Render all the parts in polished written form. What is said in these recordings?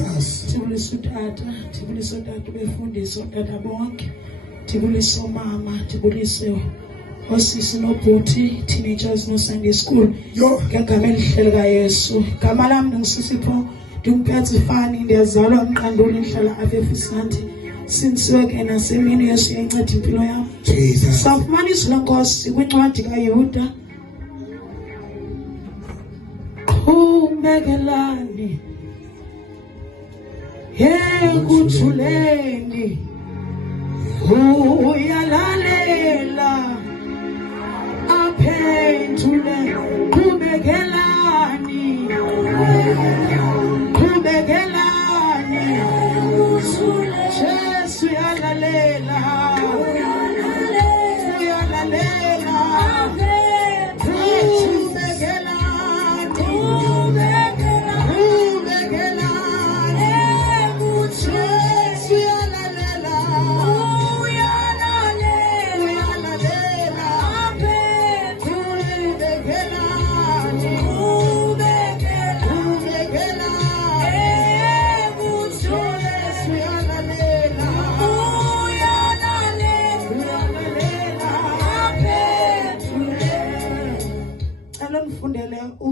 Jesus. Thibulisa utata befundisa utata bonke. Thibulisa mama, thibulisa osisi nobhuti, teenagers no Sunday school. Ngegama elihlelo kaYesu. Igama lami ngisisipho Dumpetsi Fani ndiyazalwa emqanduli ngihlala afefisanti. Sinsiwe ke nasemini Yesu yanceda impilo yami. Jesus. Safumana izwi lenkosi kwincwadi kaYuda. Qhubekelani ekuthuleni uyalalela aphendule qhubekelani Jesu uyalalela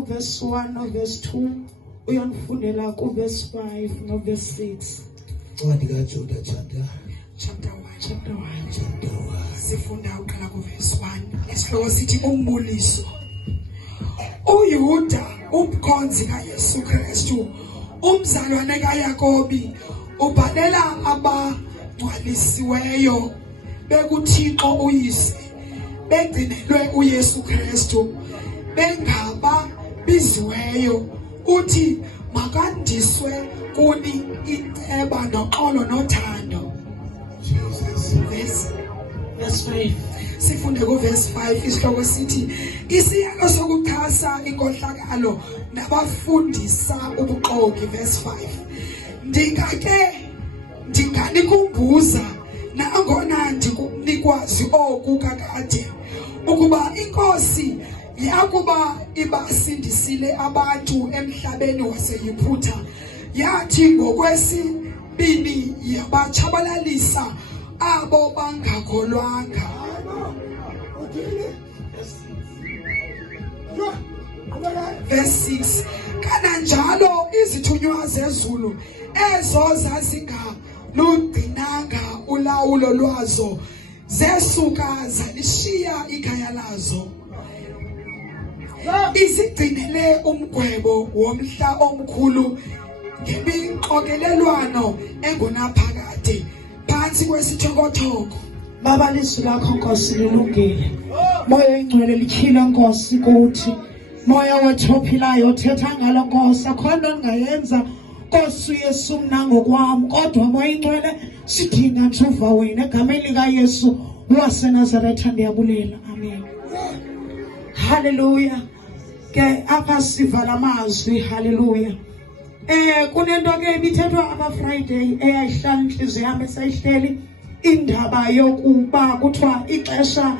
verse 1 no verse 2 uyonifundela ku verse 5 no verse 6 Ncwadi kaJuda chapter 1 sifunda uqala ku verse 1 esihloko sithi umbuliso. uYuda umkhonzi kaYesu Kristu umzalwane kaYakobi ubhalela abangcwalisiweyo bekuThixo uyise begcinelwe uYesu Kristu bengaba biziweyo uthi makandiswe kuni inceba noxolo nothando. Verse 5 sifunde ku verse 5 isihloko sithi isiyalo sokuchasa inkohlakalo nabafundisa ubuxoki. Verse 5 ndinganikumbuza nangona nikwazi oku kakade ukuba inkosi yakuba ibasindisile abantu emhlabeni waseYiphutha yathi ngokwesibini yabatshabalalisa abo bangakholwanga. Verse 6 kananjalo izithunywa zezulu ezo zazingalugcinanga ulawulo lwazo zesuka zalishiya ikhaya lazo izigcinele umgwebo womhla omkhulu ngemixokelelwano engunaphakade phansi kwesithokotoko. Baba lizwi lakho Nkosi lilungile. Moya oyingcwele likhila Nkosi kuthi. Moya wethu ophilayo uthetha ngalo Nkosi akhona ongayenza Nkosi uYesu mna ngokwami kodwa moya oyingcwele sidinga njuva wena egameni likaYesu waseNazaretha ndiyabulela. Amen. Hallelujah. Ke apha siva lamazwi. Hallelujah. Kunento ke ibithethwa aba Friday eyayihlala inhliziyo yami esayihleli indaba yokuba kuthiwa ixesha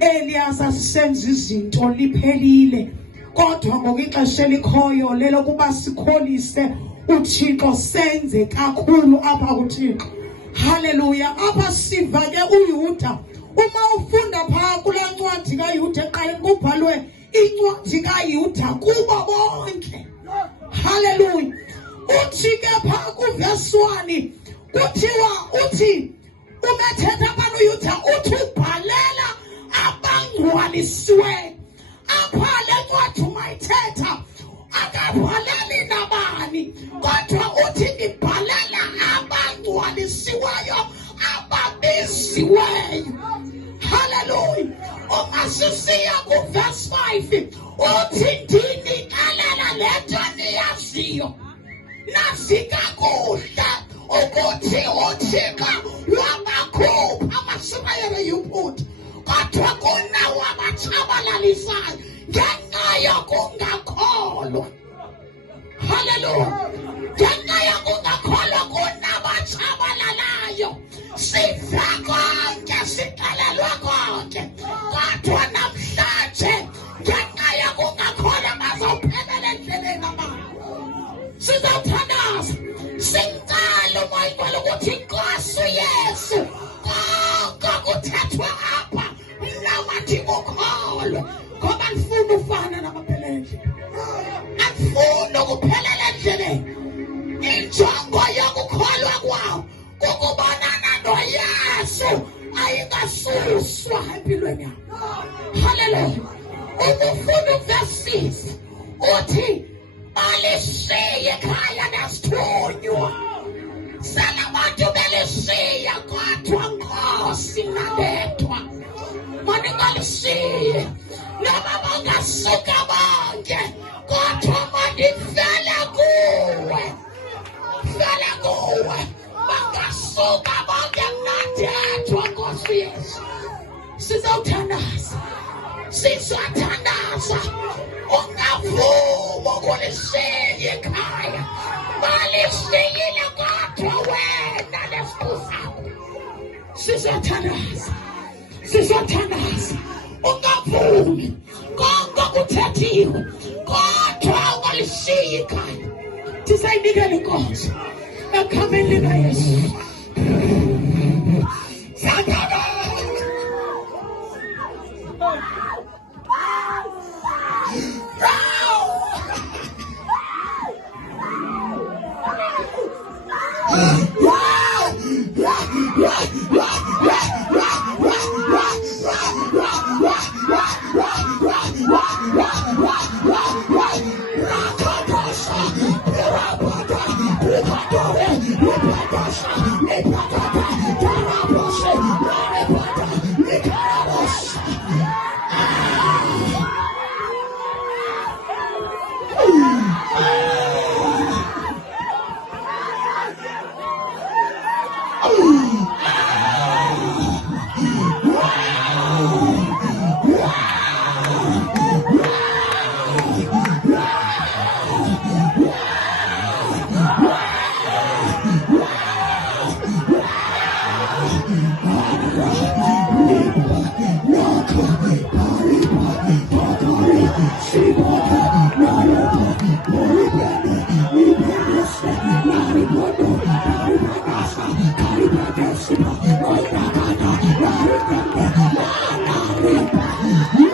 Eliya sisenza izinto liphelile kodwa ngoku ixesha elikhoyo lelokuba sikholise uThixo senze kakhulu apha kuThixo. Hallelujah. Apha siva ke uYuda uma ufunda phaa kulaa ncwadi kaYuda eqaleni kubhalwe incwadi kaYuda kuba bonke. Hallelujah. Uthi ke phaa kuverse 1 kuthiwa uthi umethetha abantu uYuda uthi ubhalela abangcwalisiwe. Apha le ncwadi mayithetha akabhaleli nabani kodwa uthi ibhalela abangcwalisiweyo ababiziweyo. Hallelujah. Umasisiya ku verse 5 uthi ndinikalela lento niyaziyo nafika kuhle ukuthi uThixo wabakhupha amasirayeli eYiphutha kodwa kunawo abatshabalalisayo ngenxa yokungakholwa. Hallelujah. Ngenxa yokungakholwa kunabatshabalalayo sifa konke siqalelwa konke kodwa namhlanje ngenxa yokungakholwa bazophelela endleleni abantu. Sizathandaza injongo yokukholwa kwawo kukubonana noYesu ayingasuswa empilweni yakho. Hallelujah. Ukufunda uvesisi uthi balishiye ekhaya nesithunywa salabantu belishiya kodwa Nkosi nalethwa maningalishiye noma bangasuka bonke kodwa manifele kuwe bangasuka bonke mnadethwa Nkosi Yesu. Sizothandaza ungavuma ukulishiya ekhaya balishiyile kodwa wena nesibuzako. Sizothandaza ungavumi konke kuthethiwe kodwa ungalishiyi ekhaya. Sisayinikela inkonzo egameni likaYesu. Yeah.